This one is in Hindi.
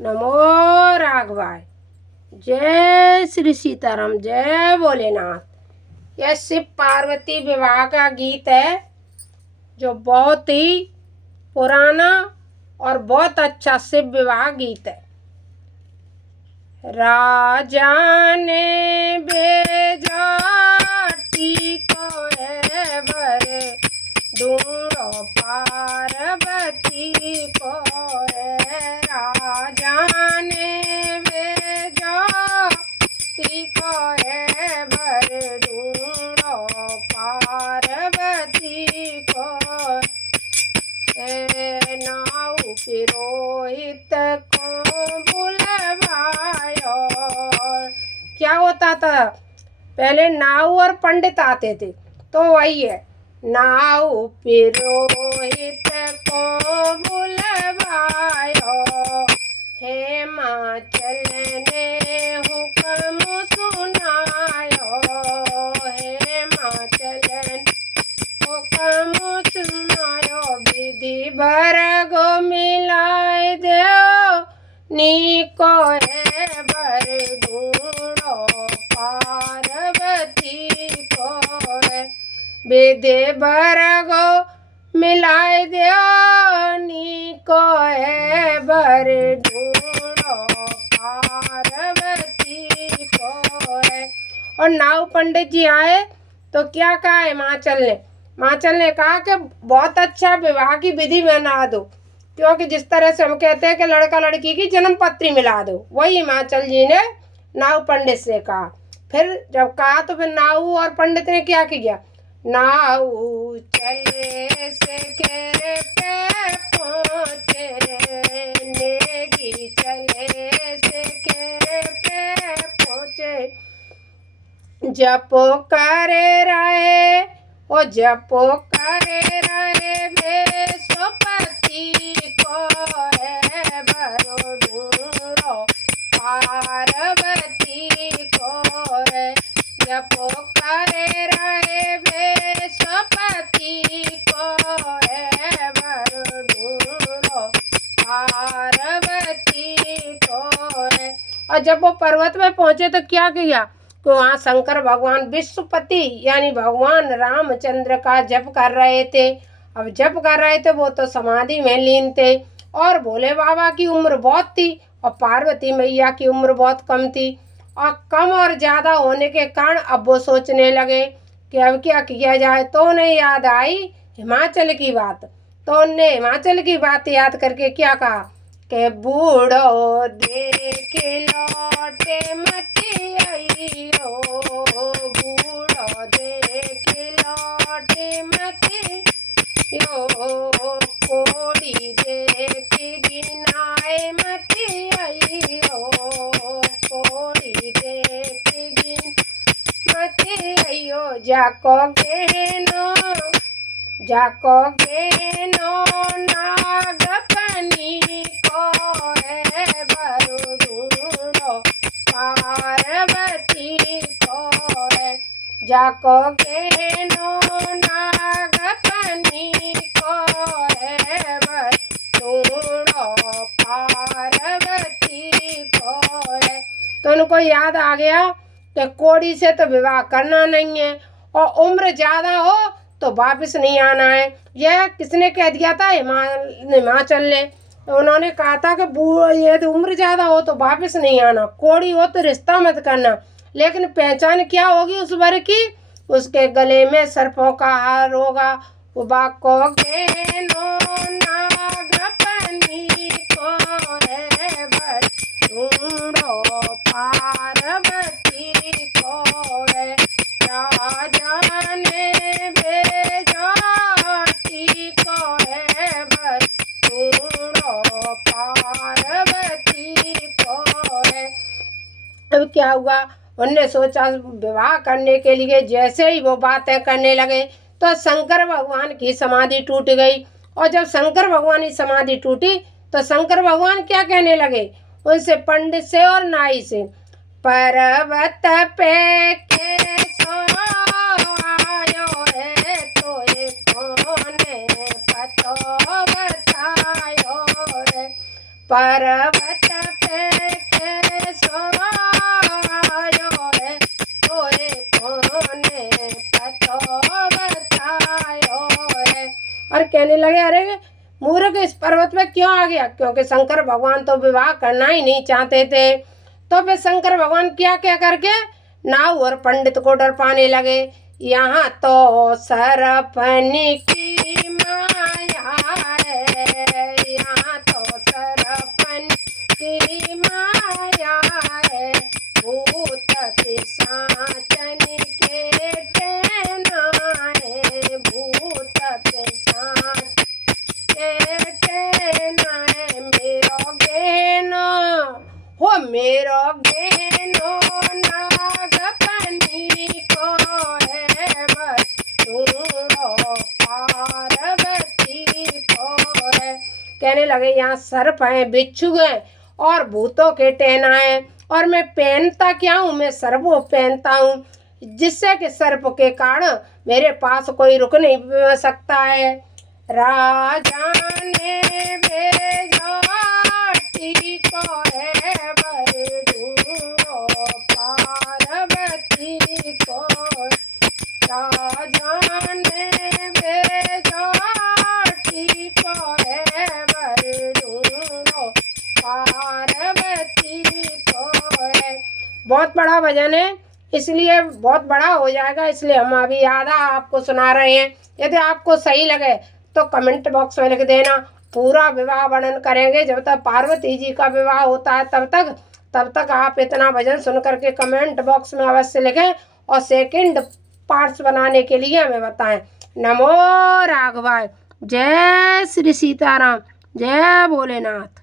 नमो राघवाय। जय श्री सीताराम, जय भोलेनाथ। यह शिव पार्वती विवाह का गीत है जो बहुत ही पुराना और बहुत अच्छा शिव विवाह गीत है। राजा ने भेजा टीको है बर, ढूंढो पार्वती को है। राजा ने भेजा टीको है बर, ढूंढो पार्वती को है। नाऊ पुरोहित को बुलवायो। क्या होता था, पहले नाऊ और पंडित आते थे, तो वही है। नाऊ पुरोहित को बुलवायो, हिमाचल ने हुक्म सुनायो। हिमाचल ने हुक्म सुनायो, विधि भरगो मिलाए दो नीको है बर, ढूंढो पार्वती को है। विधि भरगो मिलाए दो नीको है बर, ढूंढो पार्वती को है। और नाव पंडित जी आए तो क्या कहा हिमाचल ने कहा कि बहुत अच्छा विवाह की विधि बना दो, क्योंकि जिस तरह से हम कहते हैं कि लड़का लड़की की जन्म पत्री मिला दो, वही हिमाचल जी ने नाव पंडित से कहा। फिर जब कहा तो फिर नाऊ और पंडित ने क्या किया, नाऊ चले से के पे पहुँचे, नेगी चले से के पे पहुँचे। जपो करे रहे ओ जपो करे रहे बेसोपति को है भरो, ढूंढो पार्वती को है। जपो करे रहे बेसोपति को है भरो, ढूंढो पार्वती को है। और जब वो पर्वत में पहुंचे तो क्या किया, तो वहाँ शंकर भगवान विश्वपति यानी भगवान रामचंद्र का जप कर रहे थे। अब जप कर रहे थे, वो तो समाधि में लीन थे, और भोले बाबा की उम्र बहुत थी और पार्वती मैया की उम्र बहुत कम थी। और कम और ज़्यादा होने के कारण अब वो सोचने लगे कि अब क्या किया जाए। तो उन्हें याद आई हिमाचल की बात। तो उनने हिमाचल की बात याद करके क्या कहा कि बूढ़ो देख लौटे मती आइयो, बूढ़ो देख लौटे मती यो, कोड़ी देख गिनाए मती आइयो, कोड़ी देख गिन मती आइयो। जाको गेनो नागपनी को है भरो, ढूंढो पार्वती को है। जाको गेनो नागपनी को है भरो, ढूंढो पार्वती को है। तो उनको याद आ गया कि कोड़ी से तो विवाह करना नहीं है, और उम्र ज़्यादा हो तो वापस नहीं आना है। यह किसने कह दिया था, हिमाचल ने। तो उन्होंने कहा था कि ये तो उम्र ज़्यादा हो तो वापस नहीं आना, कोड़ी हो तो रिश्ता मत करना। लेकिन पहचान क्या होगी उस वर की, उसके गले में सर्पों का हार होगा। उबाको गेनो नागपनी को है बर, ढूंढो पार्वती को है। राजा ने भेजा टीको है बर, ढूंढो पार्वती को है। अब क्या हुआ, उनने सोचा विवाह करने के लिए। जैसे ही वो बातें करने लगे तो शंकर भगवान की समाधि टूट गई। और जब शंकर भगवान की समाधि टूटी तो शंकर भगवान क्या कहने लगे उनसे, पंडित से और नाई से, पर्वत पे के सो आयो है तो कौन पतो बतायो रे। पर्वत पे के सोयो है, तोए कोने पतो बतायो है। और कहने लगे, अरे मूर्ख इस पर्वत पे क्यों आ गया? क्योंकि शंकर भगवान तो विवाह करना ही नहीं चाहते थे। तो फिर शंकर भगवान क्या क्या करके नाव और पंडित को डर पाने लगे। यहाँ तो सरपनी की माया है, यहाँ तो सरपन की माया है, भूत पिशाचन के टेना है, भूत पिशाच के टेना है, मेरो गेनो हो मेरो गेनो नागपनी को है बटूरो पार्वती को है। कहने लगे यहाँ सर्प हैं, बिच्छू हैं और भूतों के टेना है, और मैं पहनता क्या हूँ? मैं सर्प पहनता हूँ, जिससे कि सर्प के कारण मेरे पास कोई रुक नहीं सकता है। राजा ने भेजा को है बरडूरो पार्वती को, राजा ने भेजा को है बरडूरो पार्वती को है। बहुत बड़ा भजन है, इसलिए बहुत बड़ा हो जाएगा, इसलिए हम अभी आधा आपको सुना रहे हैं। यदि आपको सही लगे तो कमेंट बॉक्स में लिख देना। पूरा विवाह वर्णन करेंगे, जब तक पार्वती जी का विवाह होता है तब तक आप इतना भजन सुन करके कमेंट बॉक्स में अवश्य लिखें और सेकंड पार्ट्स बनाने के लिए हमें बताएं। नमो राघवाय। जय श्री सीताराम, जय भोलेनाथ।